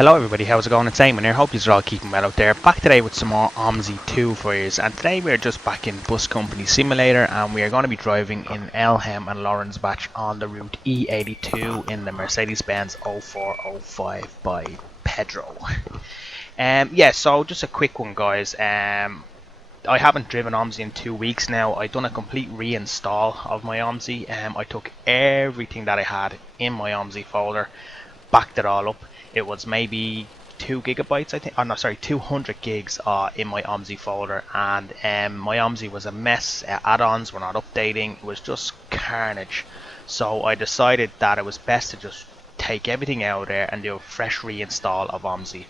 Hello everybody, how's it going? It's Eamon here, hope you're all keeping well out there. Back today with some more Omsi 2 for you, and today we're just back in Bus Company Simulator and we are going to be driving in Ahlheim and Laurenzbach on the route E82 in the Mercedes-Benz 0405 by Pedro. Yeah, so just a quick one guys. I haven't driven Omsi in 2 weeks now. I've done a complete reinstall of my Omsi. I took everything that I had in my Omsi folder, backed it all up. It was maybe 2 gigabytes, I think. Oh no, sorry, 200 gigs in my Omsi folder, and my Omsi was a mess. Add-ons were not updating. It was just carnage. So I decided that it was best to just take everything out there and do a fresh reinstall of Omsi,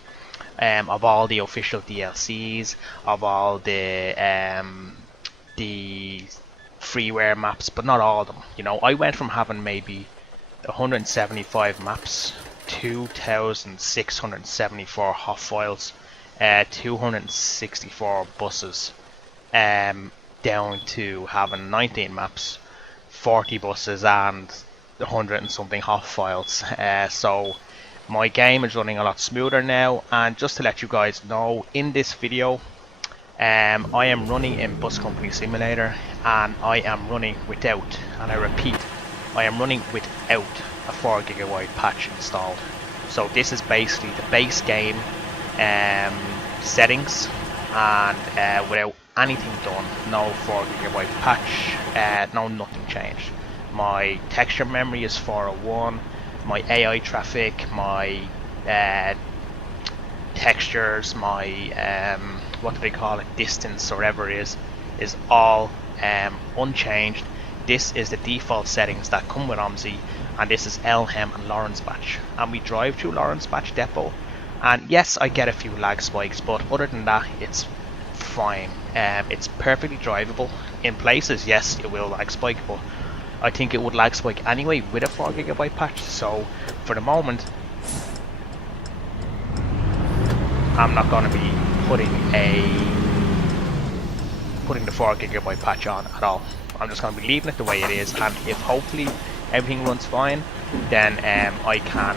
of all the official DLCs, of all the freeware maps, but not all of them. You know, I went from having maybe 175 maps, 2,674 hot files, 264 buses, down to having 19 maps, 40 buses and 100 and something hot files. So my game is running a lot smoother now, and just to let you guys know, in this video I am running in Bus Company Simulator, and I am running without, and I repeat, I am running without a 4 GB patch installed. So this is basically the base game settings, and without anything done, no 4 GB patch, no nothing changed. My texture memory is 401, my AI traffic, my textures, my what do they call it, distance or whatever it is all unchanged. This is the default settings that come with Omsi, and this is Alhleim and Laurenzbach, and we drive through Laurenzbach depot, and yes, I get a few lag spikes, but other than that it's fine. It's perfectly drivable. In places, yes, it will lag spike, but I think it would lag spike anyway with a 4 GB patch. So for the moment I'm not going to be putting the 4 GB patch on at all. I'm just going to be leaving it the way it is, and if hopefully everything runs fine, then I can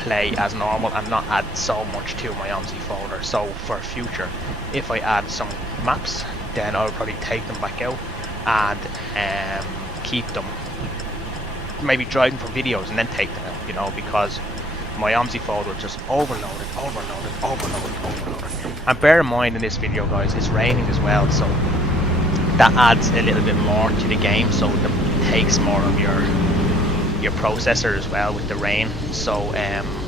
play as normal and not add so much to my Omsi folder. So for future, if I add some maps, then I'll probably take them back out and keep them, maybe drive them for videos and then take them out, you know, because my Omsi folder is just overloaded. And bear in mind, in this video guys, it's raining as well, so that adds a little bit more to the game, so it takes more of your processor as well with the rain. So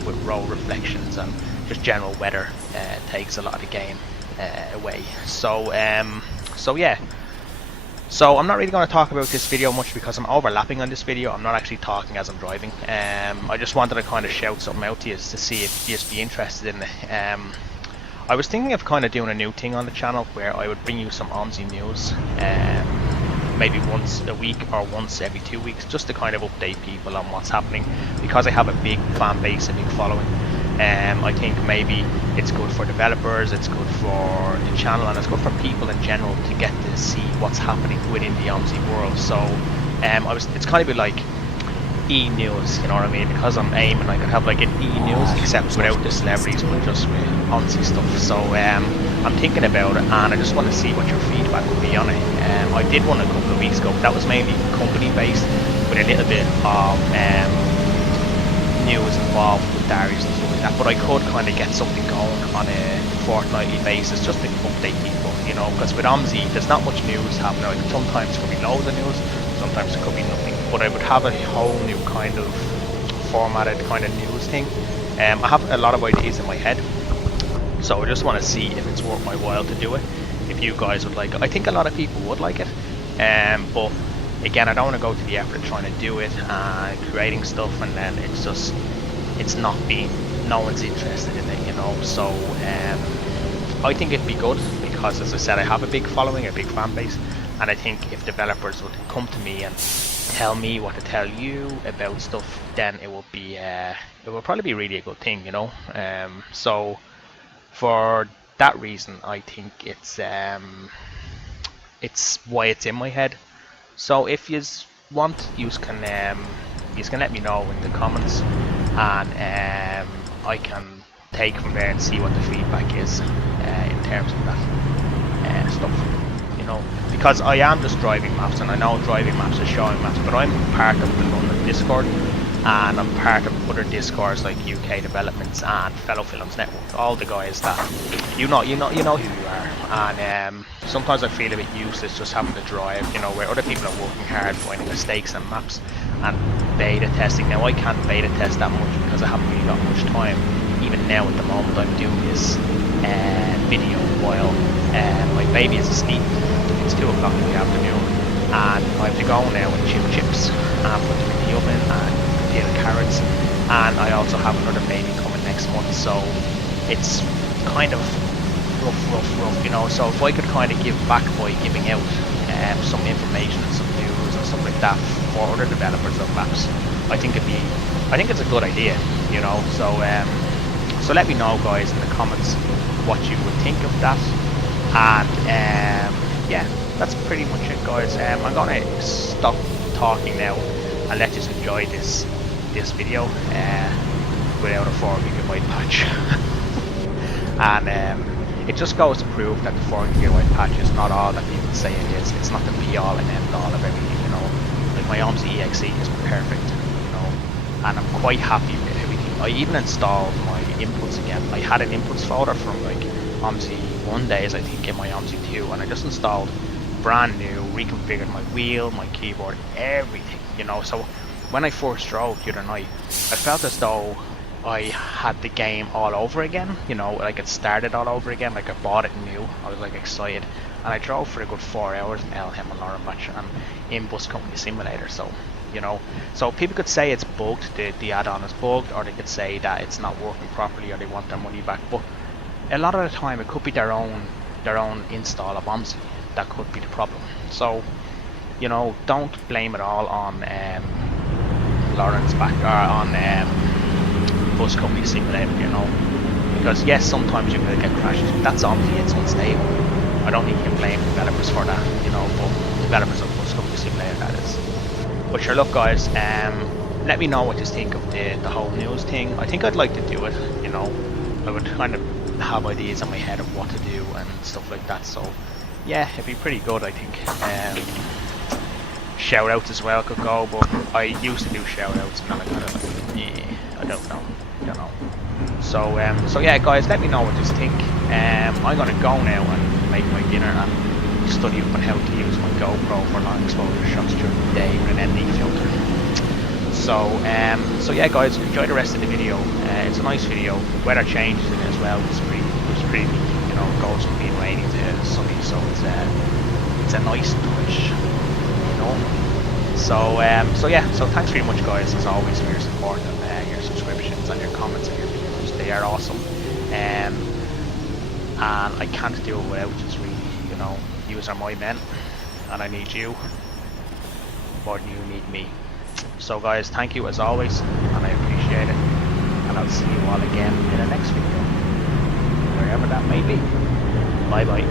with road reflections and just general weather, takes a lot of the game away. So yeah, so I'm not really going to talk about this video much because I'm overlapping on this video. I'm not actually talking as I'm driving. I just wanted to kind of shout something out to you to see if you'd be interested in it. I was thinking of kind of doing a new thing on the channel where I would bring you some Omsi news, maybe once a week or once every 2 weeks, just to kind of update people on what's happening, because I have a big fan base, a big following. I think maybe it's good for developers, it's good for the channel, and it's good for people in general to get to see what's happening within the Omsi world. So it's kind of be like E-news, you know what I mean, because I'm aiming, I could have like an E-news except without the celebrities, but just with Omsi stuff. So I'm thinking about it, and I just want to see what your feedback would be on it. I did one a couple of weeks ago, but that was mainly company based with a little bit of news involved with diaries and stuff like that, but I could kind of get something going on a fortnightly basis just to update people, you know, because with Omsi there's not much news happening. Like, sometimes it could be loads of news, sometimes it could be nothing, but I would have a whole new kind of formatted kind of news thing. I have a lot of ideas in my head, so I just want to see if it's worth my while to do it, if you guys would like it. I think a lot of people would like it, but again, I don't want to go to the effort of trying to do it and creating stuff, and then it's not being, no one's interested in it, you know. So I think it'd be good because, as I said, I have a big following, a big fan base, and I think if developers would come to me and tell me what to tell you about stuff, then it will be it will probably be really a good thing, you know. So for that reason, I think it's why it's in my head. So if you want, you can let me know in the comments, and I can take from there and see what the feedback is in terms of that stuff. You know, because I am just driving maps, and I know driving maps is showing maps, but I'm part of the London Discord, and I'm part of other Discords like UK Developments and Fellow Films Network. All the guys that you know who you are, and sometimes I feel a bit useless just having to drive. You know, where other people are working hard finding mistakes and maps and beta testing. Now I can't beta test that much because I haven't really got much time. Even now at the moment I'm doing this video while my baby is asleep. It's 2 o'clock in the afternoon, and I have to go now and chip chips and put them in the oven and peel carrots, and I also have another baby coming next month, so it's kind of rough, you know. So if I could kind of give back by giving out some information and some news and stuff like that for other developers of maps, I think it's a good idea, you know. So let me know, guys, in the comments what you would think of that, and yeah, that's pretty much it, guys. I'm gonna stop talking now and let you enjoy this video without a 4 GB patch. And it just goes to prove that the 4 GB patch is not all that people say it is. It's not the be all and end all of everything, you know. Like my Omsi EXE is perfect, you know, and I'm quite happy with everything. I even installed my inputs again. I had an inputs folder from like Omsi 1 days, I think, in my Omsi 2, and I just installed brand new, reconfigured my wheel, my keyboard, everything, you know. So when I first drove the other night, I felt as though I had the game all over again, you know, like it started all over again, like I bought it new. I was like excited, and I drove for a good 4 hours in Ahlheim and Laurenzbach and in Bus Company Simulator. So, you know, so people could say it's bugged, the add-on is bugged, or they could say that it's not working properly, or they want their money back. But a lot of the time, it could be their own install of Omsi that could be the problem. So, you know, don't blame it all on Laurenzbach or on Bus Company Simulator, you know, because yes, sometimes you will get crashes, but that's Omsi, it's unstable. I don't think you can blame developers for that, you know, but developers of Bus Company Simulator, that is. But sure, look, guys, let me know what you think of the whole news thing. I think I'd like to do it, you know. I would kind of have ideas in my head of what to do and stuff like that, so yeah, it'd be pretty good, I think. Shout outs as well could go, but I used to do shout outs and then I kind of like, yeah, I don't know. So yeah, guys, let me know what you think. I'm gonna go now and make my dinner and study up on how to use my GoPro for long exposure shots during the day with an ND filter. So yeah, guys, enjoy the rest of the video. It's a nice video. Weather changes in it as well. It's pretty neat, you know. It goes from being rainy to sunny, so it's a nice touch, you know. So yeah, so thanks very much, guys, as always, for your support and your subscriptions and your comments and your views. They are awesome, and I can't do it without just really, you know. You are my men, and I need you more than you need me. So guys, thank you as always, and I appreciate it, and I'll see you all again in the next video, wherever that may be. Bye bye.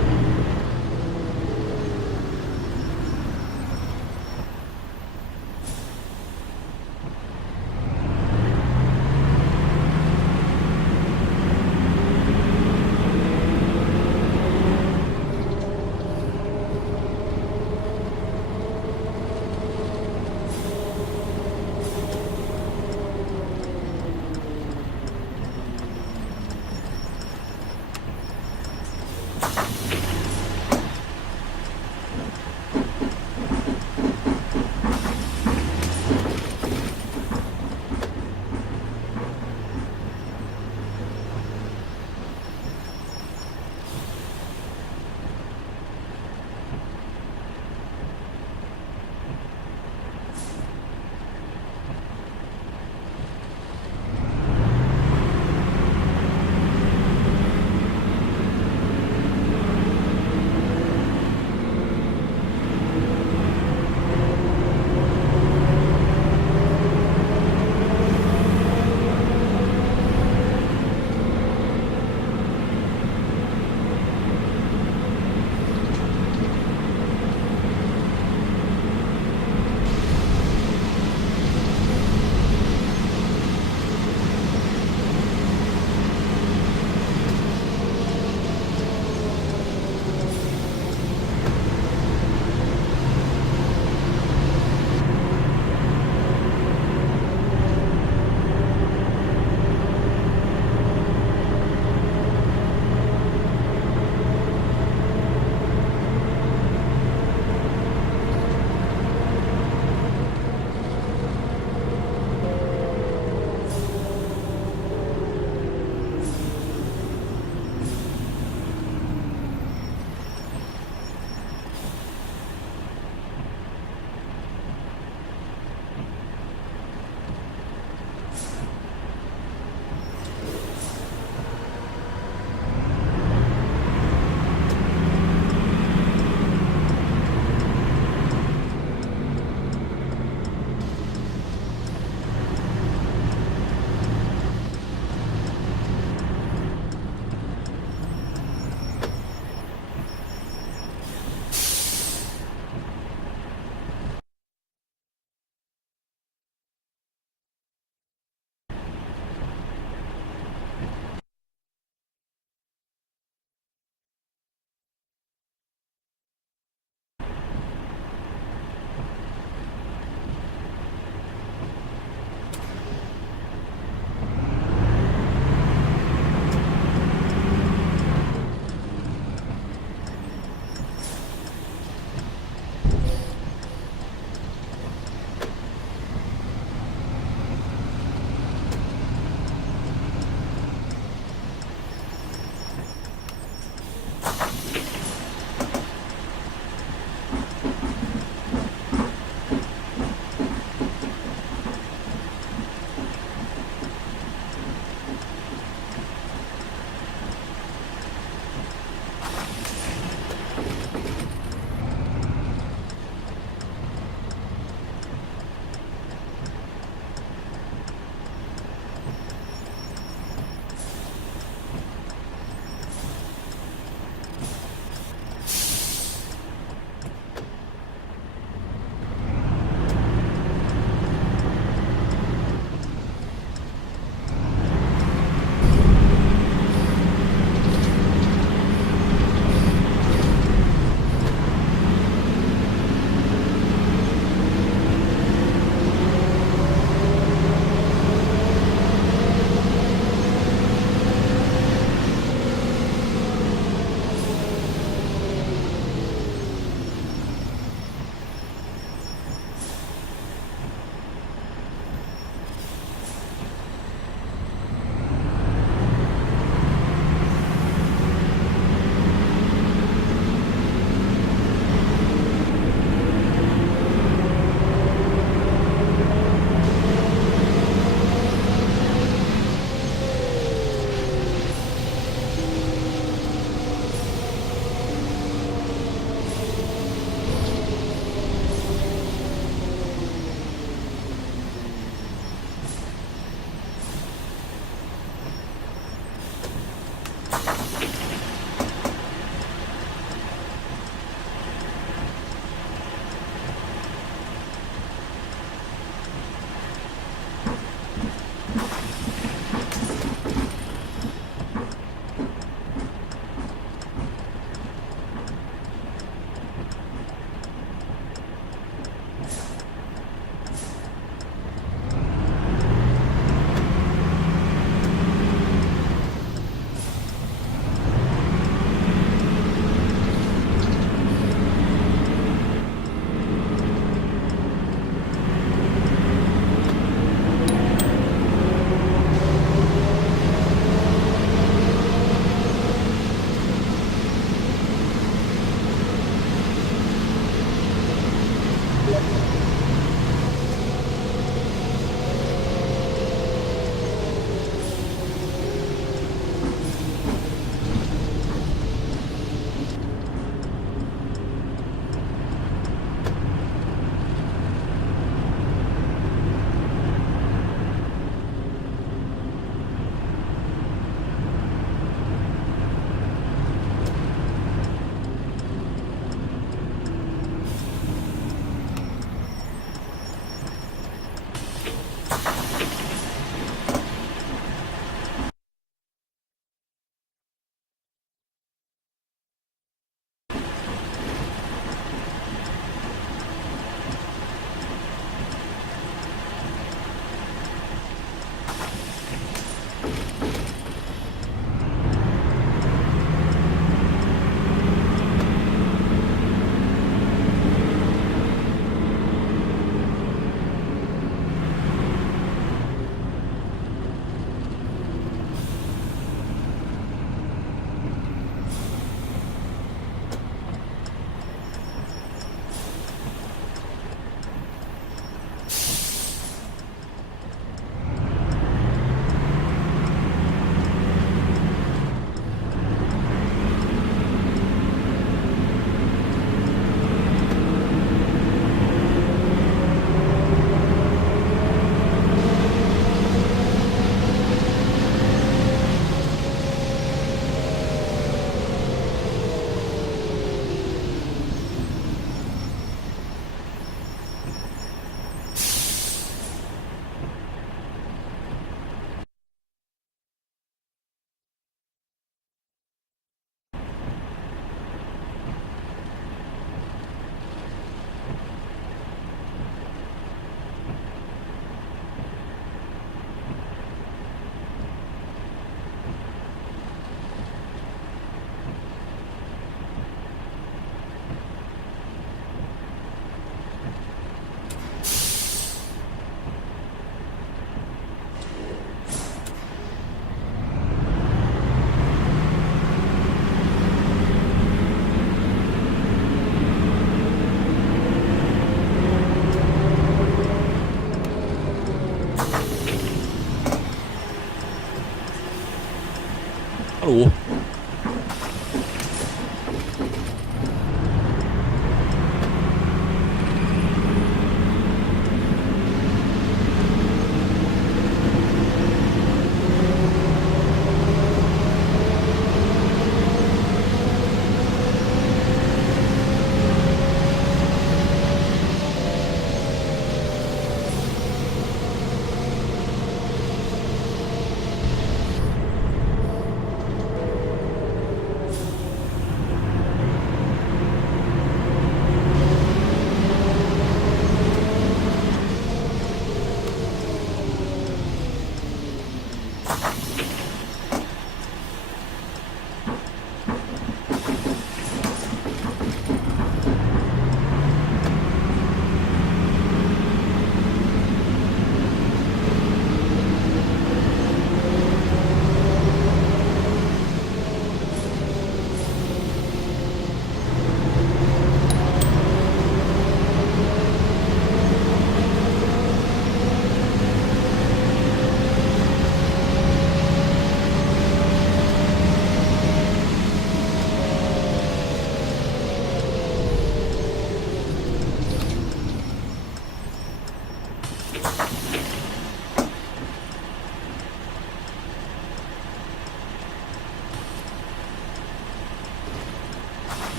Hallo.